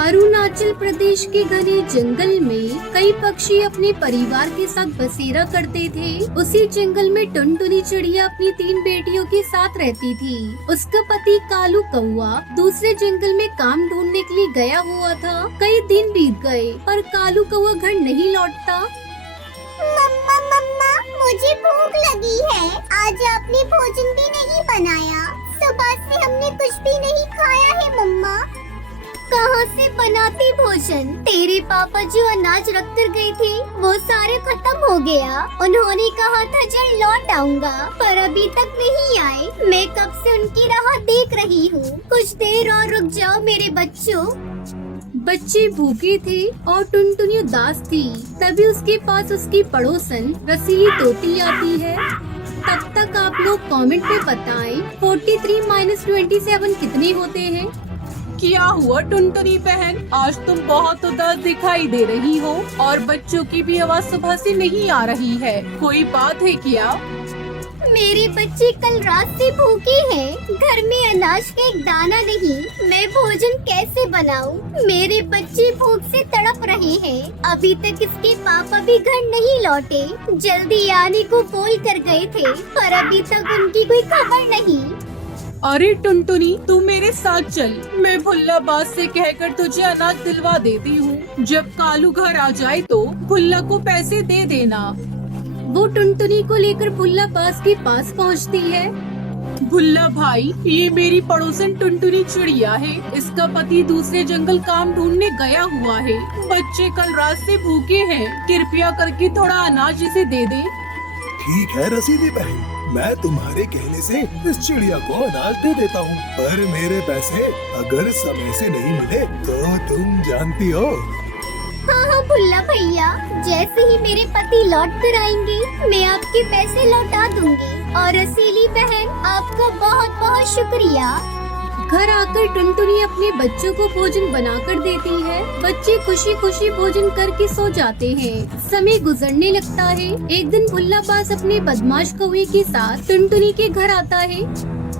अरुणाचल प्रदेश के घने जंगल में कई पक्षी अपने परिवार के साथ बसेरा करते थे। उसी जंगल में टुनटुनी चिड़िया अपनी 3 बेटियों के साथ रहती थी। उसका पति कालू कौआ दूसरे जंगल में काम ढूंढने के लिए गया हुआ था। कई दिन बीत गए पर कालू कौआ घर नहीं लौटता। मम्मा मम्मा, मुझे भूख लगी है। आज आपने भोजन भी नहीं बनाया। सुबह से हमने कुछ भी नहीं खाया है मम्मा। कहाँ से बनाती भोजन? तेरे पापा जो अनाज रख कर गए थे वो सारे खत्म हो गया। उन्होंने कहा था जल्द लौट आऊंगा, पर अभी तक नहीं आए। मैं कब से उनकी राह देख रही हूँ। कुछ देर और रुक जाओ मेरे बच्चों। बच्चे भूखे थे और टुनटुनी उदास थी। तभी उसके पास उसकी पड़ोसन रसीली तोती आती है। तब तक आप लोग कमेंट में बताएं 43 - 27 कितने होते हैं। क्या हुआ टुनटुनी बहन, आज तुम बहुत उदास दिखाई दे रही हो और बच्चों की भी आवाज सुबह से नहीं आ रही है। कोई बात है क्या? मेरे बच्चे कल रात से भूखे हैं। घर में अनाज का एक दाना नहीं। मैं भोजन कैसे बनाऊं? मेरे बच्चे भूख से तड़प रहे हैं। अभी तक इसके पापा भी घर नहीं लौटे। जल्दी आने को बोल कर गए थे, पर अभी तक उनकी कोई खबर नहीं। अरे टुनटुनी, तू मेरे साथ चल। मैं भुल्लाबाज से कहकर तुझे अनाज दिलवा देती हूँ। जब कालू घर आ जाए तो भुल्ला को पैसे दे देना। वो टुनटुनी को लेकर भुल्लाबाज के पास पहुँचती है। भुल्ला भाई, ये मेरी पड़ोसन टुनटुनी चिड़िया है। इसका पति दूसरे जंगल काम ढूंढने गया हुआ है। बच्चे कल रात से भूखे हैं। कृपया करके थोड़ा अनाज इसे दे दे। ठीक है रसीली बहन, मैं तुम्हारे कहने से इस चिड़िया को अनाज दे देता हूँ, पर मेरे पैसे अगर समय से नहीं मिले तो तुम जानती हो। हाँ भुल्ला भैया, जैसे ही मेरे पति लौट कर आएंगे मैं आपके पैसे लौटा दूंगी। और रसीली बहन, आपका बहुत बहुत शुक्रिया। घर आकर टुनटुनी अपने बच्चों को भोजन बनाकर देती है। बच्चे खुशी खुशी भोजन करके सो जाते हैं। समय गुजरने लगता है। एक दिन भुल्लाबाज अपने बदमाश कौवे के साथ टुनटुनी के घर आता है।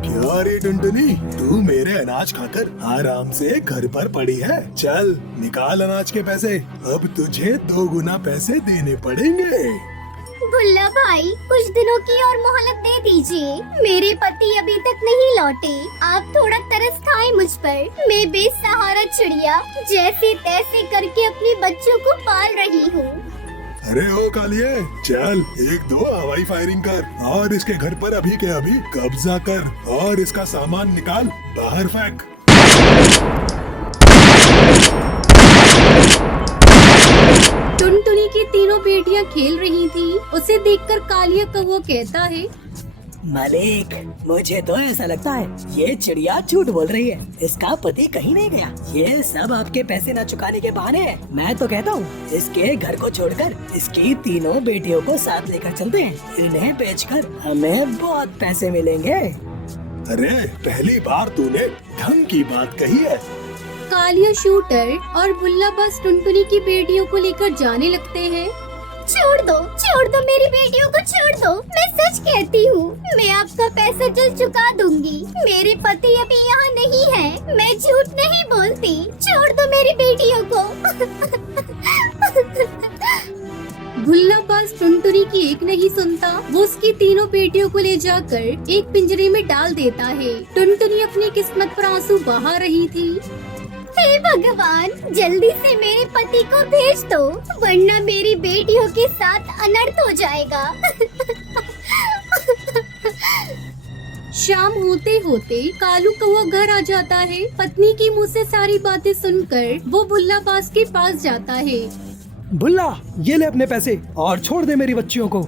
क्या रे टुनटुनी, तू मेरे अनाज खाकर आराम से घर पर पड़ी है। चल निकाल अनाज के पैसे, अब तुझे 2 गुना पैसे देने पड़ेंगे। भुल्ला भाई, कुछ दिनों की और मोहलत दे दीजिए। मेरे पति अभी तक नहीं लौटे। आप थोड़ा तरस खाएं मुझ पर। मैं बेसहारा चिड़िया जैसे तैसे करके अपने बच्चों को पाल रही हूँ। अरे ओ कालिए, चल 1-2 हवाई फायरिंग कर और इसके घर पर अभी के अभी कब्जा कर और इसका सामान निकाल बाहर फेंक। टुनटुनी की तीनों बेटियां खेल रही थी। उसे देखकर कालिया कौवा कहता है, मालिक, मुझे तो ऐसा लगता है ये चिड़िया झूठ बोल रही है। इसका पति कहीं नहीं गया। ये सब आपके पैसे न चुकाने के बहाने हैं। मैं तो कहता हूँ इसके घर को छोड़कर इसकी तीनों बेटियों को साथ लेकर चलते हैं। इन्हें बेचकर हमें बहुत पैसे मिलेंगे। अरे पहली बार तूने ढंग की बात कही है। कालिया शूटर और भुल्लाबाज टुनटुनी की बेटियों को लेकर जाने लगते हैं। छोड़ दो मेरी बेटियों को छोड़ दो। मैं सच कहती हूँ, मैं आपका पैसा जल्द चुका दूंगी। मेरे पति अभी यहाँ नहीं है। मैं झूठ नहीं बोलती। छोड़ दो मेरी बेटियों को। भुल्लाबाज टुनटुनी की एक नहीं सुनता। वो उसकी तीनों बेटियों को ले जाकर एक पिंजरे में डाल देता है। टुनटुनी अपनी किस्मत पर आंसू बहा रही थी। हे भगवान, जल्दी से मेरे पति को भेज दो, वरना मेरी बेटियों के साथ अनर्थ हो जाएगा। शाम होते होते कालू कौवा घर आ जाता है। पत्नी की मुंह से सारी बातें सुनकर वो भुल्लाबाज के पास जाता है। भुल्ला, ये ले अपने पैसे और छोड़ दे मेरी बच्चियों को।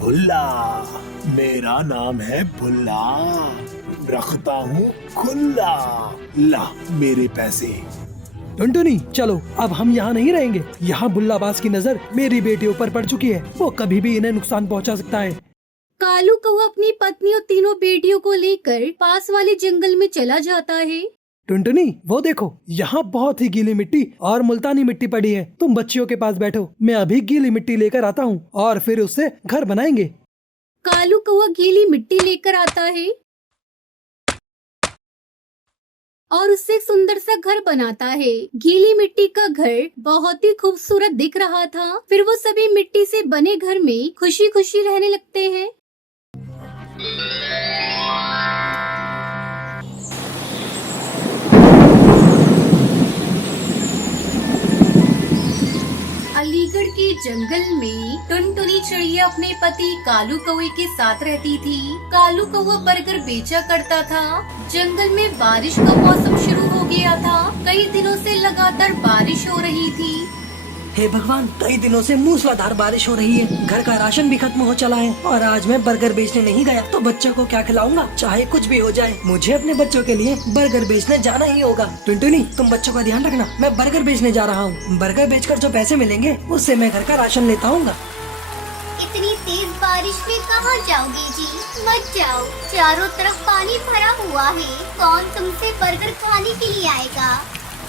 भुल्ला, मेरा नाम है भुल्ला, रखता हूँ खुल्ला। ला मेरे पैसे। टुनटुनी, चलो अब हम यहाँ नहीं रहेंगे। यहाँ भुल्लाबाज की नजर मेरी बेटियों पर पड़ चुकी है। वो कभी भी इन्हें नुकसान पहुँचा सकता है। कालू कौवा अपनी पत्नी और तीनों बेटियों को लेकर पास वाले जंगल में चला जाता है। टुनटुनी, वो देखो, यहाँ बहुत ही गीली मिट्टी और मुल्तानी मिट्टी पड़ी है। तुम बच्चियों के पास बैठो, मैं अभी गीली मिट्टी लेकर आता हूँ और फिर उससे घर बनाएंगे। कालू कौवा गीली मिट्टी लेकर आता है। और उससे एक सुंदर सा घर बनाता है। गीली मिट्टी का घर बहुत ही खूबसूरत दिख रहा था। फिर वो सभी मिट्टी से बने घर में खुशी खुशी रहने लगते हैं। अलीगढ़ के जंगल में टुनटुनी चिड़िया अपने पति कालू कौवे के साथ रहती थी। कालू कौवा बर्गर बेचा करता था। जंगल में बारिश का मौसम शुरू हो गया था। कई दिनों से लगातार बारिश हो रही थी। हे भगवान, कई दिनों से मूसलाधार बारिश हो रही है। घर का राशन भी खत्म हो चला है और आज मैं बर्गर बेचने नहीं गया तो बच्चों को क्या खिलाऊंगा। चाहे कुछ भी हो जाए, मुझे अपने बच्चों के लिए बर्गर बेचने जाना ही होगा। टुनटुनी, तुम बच्चों का ध्यान रखना। मैं बर्गर बेचने जा रहा हूँ। बर्गर बेचकर जो पैसे मिलेंगे उससे मैं घर का राशन लेता हूँ। इतनी तेज बारिश में कहाँ जाओगे जी? मत जाओ, चारों तरफ पानी भरा हुआ है। कौन तुमसे बर्गर खाने के लिए आएगा?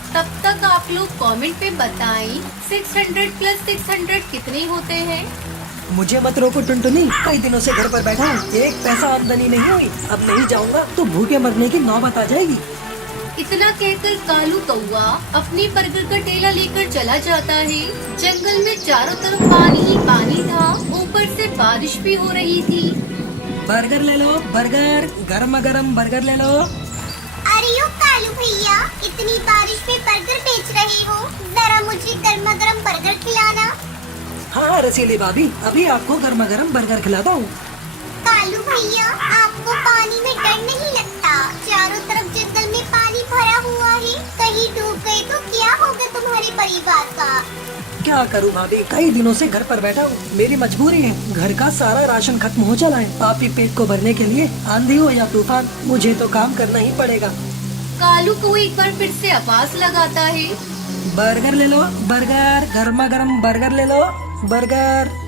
तब तक आप लोग कमेंट पे बताएं 600 + 600 कितने होते हैं। मुझे मत रोको टुनटुनी, कई दिनों से घर पर बैठा हूँ, एक पैसा आमदनी नहीं हुई। अब नहीं जाऊँगा तो भूखे मरने की नौबत आ जाएगी। इतना कहकर कालू कौवा अपने बर्गर का ठेला लेकर चला जाता है। जंगल में चारों तरफ पानी ही पानी था। ऊपर से बारिश भी हो रही थी। बर्गर ले लो, बर्गर, गर्मा गर्म बर्गर ले लो। अरे ओ कालू भैया, इतनी बारिश में बर्गर बेच रहे हो, जरा मुझे गर्मा गर्म बर्गर खिलाना। हाँ रसीली भाभी, अभी आपको गर्मा गर्म बर्गर खिलाता हूँ। कालू भैया, आपको पानी में डर नहीं लगता? चारों तरफ जंगल में पानी भरा हुआ है, कहीं डूब गए तो क्या होगा तुम्हारे परिवार का? क्या करूँ भाभी, कई दिनों से घर पर बैठा हूँ। मेरी मजबूरी है, घर का सारा राशन खत्म हो चला है। पापी पेट को भरने के लिए आंधी हो या तूफान, मुझे तो काम करना ही पड़ेगा। कालू को एक बार फिर से आवाज लगाता है। बर्गर ले लो, बर्गर, गर्मा गर्म बर्गर ले लो, बर्गर।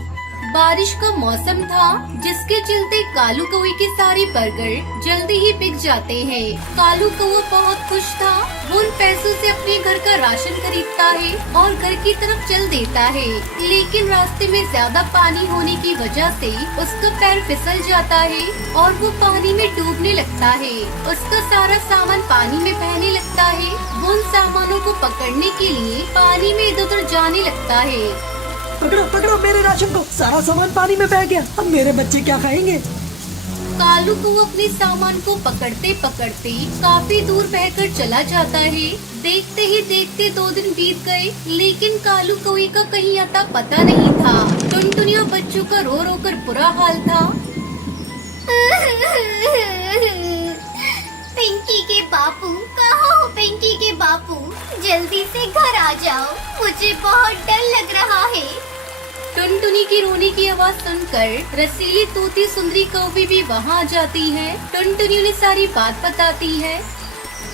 बारिश का मौसम था, जिसके चलते कालू कौवे के सारे बर्गर जल्दी ही बिक जाते हैं। कालू कौवा बहुत खुश था। वो उन पैसों से अपने घर का राशन खरीदता है और घर की तरफ चल देता है। लेकिन रास्ते में ज्यादा पानी होने की वजह से उसका पैर फिसल जाता है और वो पानी में डूबने लगता है। उसका सारा सामान पानी में बहने लगता है। वो उन सामानों को पकड़ने के लिए पानी में इधर उधर जाने लगता है। पकड़ो पकड़ो मेरे राशन को, सारा सामान पानी में बह गया। अब मेरे बच्चे क्या खाएंगे? कालू को अपने सामान को पकड़ते पकड़ते काफी दूर बहकर चला जाता है। देखते ही देखते 2 दिन बीत गए, लेकिन कालू कौवे का कहीं आता पता नहीं था। टुनटुनी और बच्चों का रो रो कर बुरा हाल था। पिंकी के बापू, कहाँ हो पिंकी के बापू? जल्दी से घर आ जाओ, मुझे बहुत डर लग रहा है। टुनटुनी की रोने की आवाज सुनकर रसीली तोती सुंदरी कौवी भी वहाँ आ जाती है। टुनटुनी उन्हें सारी बात बताती है।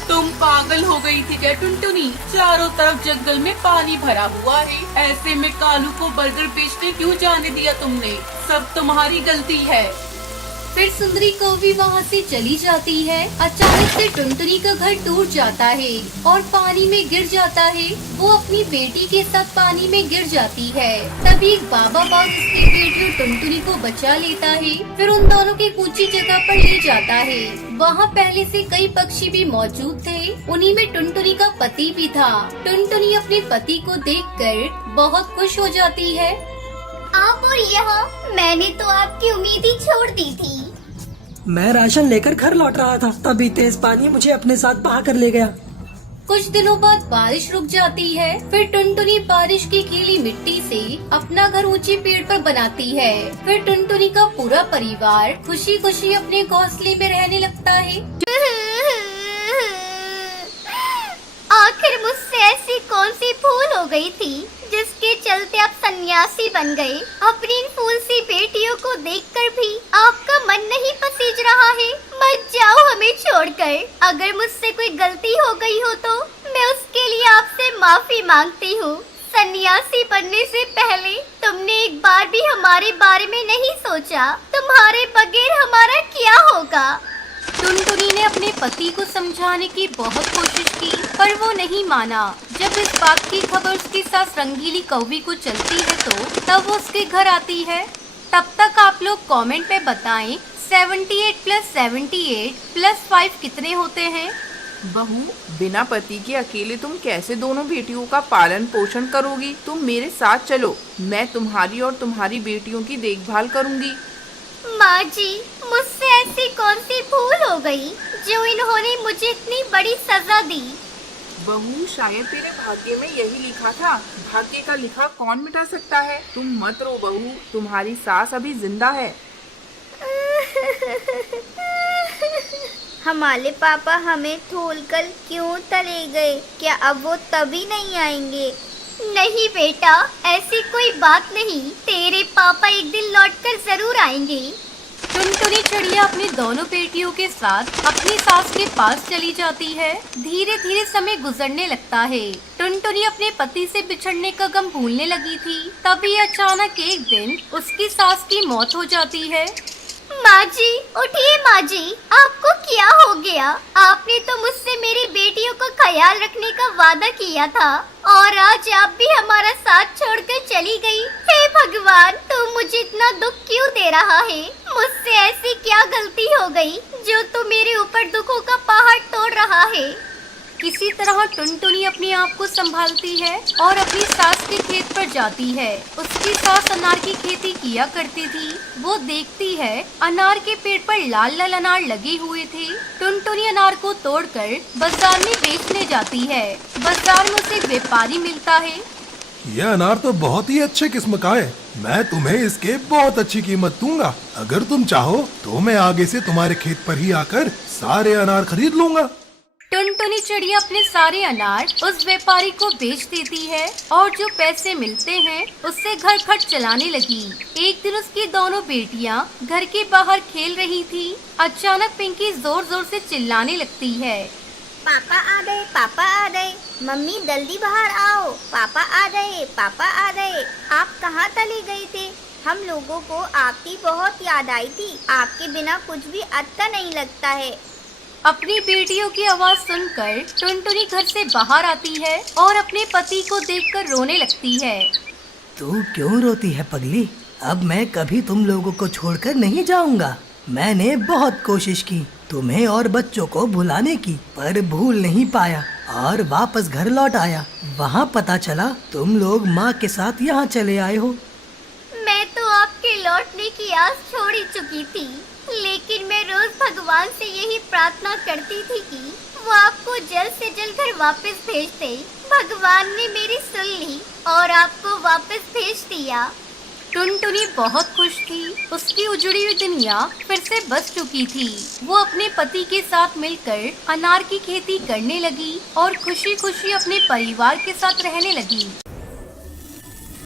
तुम पागल हो गई थी क्या टुनटुनी? चारों तरफ जंगल में पानी भरा हुआ है, ऐसे में कालू को बर्गर बेचने क्यों जाने दिया तुमने? सब तुम्हारी गलती है। फिर सुंदरी कौवी वहाँ से चली जाती है। अचानक से टुनटुनी का घर टूट जाता है और पानी में गिर जाता है। वो अपनी बेटी के साथ पानी में गिर जाती है। तभी एक बाबा बाघ उसकी बेटी और टुनटुनी को बचा लेता है। फिर उन दोनों की ऊंची जगह पर ले जाता है। वहाँ पहले से कई पक्षी भी मौजूद थे। उन्हीं में टुनटुनी का पति भी था। टुनटुनी अपने पति को देखकर बहुत खुश हो जाती है। आप और यहाँ, मैंने तो आपकी उम्मीद ही छोड़ दी थी। मैं राशन लेकर घर लौट रहा था, तभी तेज पानी मुझे अपने साथ बहा कर ले गया। कुछ दिनों बाद बारिश रुक जाती है। फिर टुनटुनी बारिश की गीली मिट्टी से अपना घर ऊंचे पेड़ पर बनाती है। फिर टुनटुनी का पूरा परिवार खुशी खुशी अपने घोंसले में रहने लगता है। आखिर मुझसे ऐसी कौन सी भूल हो गई थी जिसके चलते आप सन्यासी बन गए? अपनी इन फूल सी बेटियों को देखकर भी आपका मन नहीं पसीज रहा है? मत जाओ हमें छोड़कर। अगर मुझसे कोई गलती हो गई हो तो मैं उसके लिए आपसे माफी मांगती हूँ। सन्यासी बनने से पहले तुमने एक बार भी हमारे बारे में नहीं सोचा। तुम्हारे बगैर हमारा क्या होगा? टुनटुनी ने अपने पति को समझाने की बहुत कोशिश की, पर वो नहीं माना। जब इस बात की खबर उसकी सास रंगीली कौवी को चलती है तो तब वो उसके घर आती है। तब तक आप लोग कमेंट पे बताएं 78 + 78 + 5 कितने होते हैं। बहू, बिना पति के अकेले तुम कैसे दोनों बेटियों का पालन पोषण करोगी? तुम मेरे साथ चलो, मैं तुम्हारी और तुम्हारी बेटियों की देखभाल करूंगी। माँ जी, मुझसे ऐसी कौन सी भूल हो गई जो इन्होंने मुझे इतनी बड़ी सजा दी? बहू, शायद तेरे भाग्य में यही लिखा था। भाग्य का लिखा कौन मिटा सकता है? तुम मत रो बहू, तुम्हारी सास अभी जिंदा है। हमारे पापा हमें छोड़कर क्यों चले गए? क्या अब वो तभी नहीं आएंगे? नहीं बेटा, ऐसी कोई बात नहीं। तेरे पापा एक दिन लौटकर जरूर आएंगे। टुनटुनी चिड़िया अपनी दोनों बेटियों के साथ अपनी सास के पास चली जाती है। धीरे धीरे समय गुजरने लगता है। टुनटुनी अपने पति से बिछड़ने का गम भूलने लगी थी। तभी अचानक एक दिन उसकी सास की मौत हो जाती है। माँ जी, उठिए माँ जी, आपको क्या हो गया? आपने तो मुझसे मेरी बेटियों का ख्याल रखने का वादा किया था और आज आप भी हमारा साथ छोड़कर चली गई। हे भगवान, तू मुझे इतना दुख क्यों दे रहा है? मुझसे ऐसी क्या गलती हो गई जो तू मेरे ऊपर दुखों का पहाड़ तोड़ रहा है? किसी तरह टुनटुनी अपने आप को संभालती है और अपनी सास के खेत पर जाती है। उसकी सास अनार की खेती किया करती थी। वो देखती है अनार के पेड़ पर लाल लाल अनार लगे हुए थे। टुनटुनी अनार को तोड़कर बाजार में बेचने जाती है। बाजार में उसे व्यापारी मिलता है। यह अनार तो बहुत ही अच्छे किस्म का है। मैं तुम्हें इसके बहुत अच्छी कीमत दूंगा। अगर तुम चाहो तो मैं आगे से तुम्हारे खेत पर ही आकर सारे अनार खरीद लूंगा। टुनटुनी चिड़िया अपने सारे अनार उस व्यापारी को बेच देती है और जो पैसे मिलते हैं उससे घर खर्च चलाने लगी। एक दिन उसकी दोनों बेटियां घर के बाहर खेल रही थी। अचानक पिंकी जोर जोर से चिल्लाने लगती है, पापा आ गए, पापा आ गए। मम्मी जल्दी बाहर आओ, पापा आ गए, पापा आ गए। आप कहाँ चले गए थे? हम लोगों को आपकी बहुत याद आई थी। आपके बिना कुछ भी अच्छा नहीं लगता है। अपनी बेटियों की आवाज सुनकर टुनटुनी घर से बाहर आती है और अपने पति को देखकर रोने लगती है। तू क्यों रोती है पगली? अब मैं कभी तुम लोगों को छोड़कर नहीं जाऊंगा। मैंने बहुत कोशिश की तुम्हें और बच्चों को भुलाने की, पर भूल नहीं पाया और वापस घर लौट आया। वहाँ पता चला तुम लोग माँ के साथ यहाँ चले आए हो। मैं तो आपके लौटने की आस छोड़ ही चुकी थी, लेकिन मैं रोज भगवान से यही प्रार्थना करती थी कि वो आपको जल्द से जल्द घर वापस भेज दे। भगवान ने मेरी सुन ली और आपको वापस भेज दिया। टुनटुनी बहुत खुश थी। उसकी उजड़ी हुई दुनिया फिर से बस चुकी थी। वो अपने पति के साथ मिलकर अनार की खेती करने लगी और खुशी खुशी अपने परिवार के साथ रहने लगी।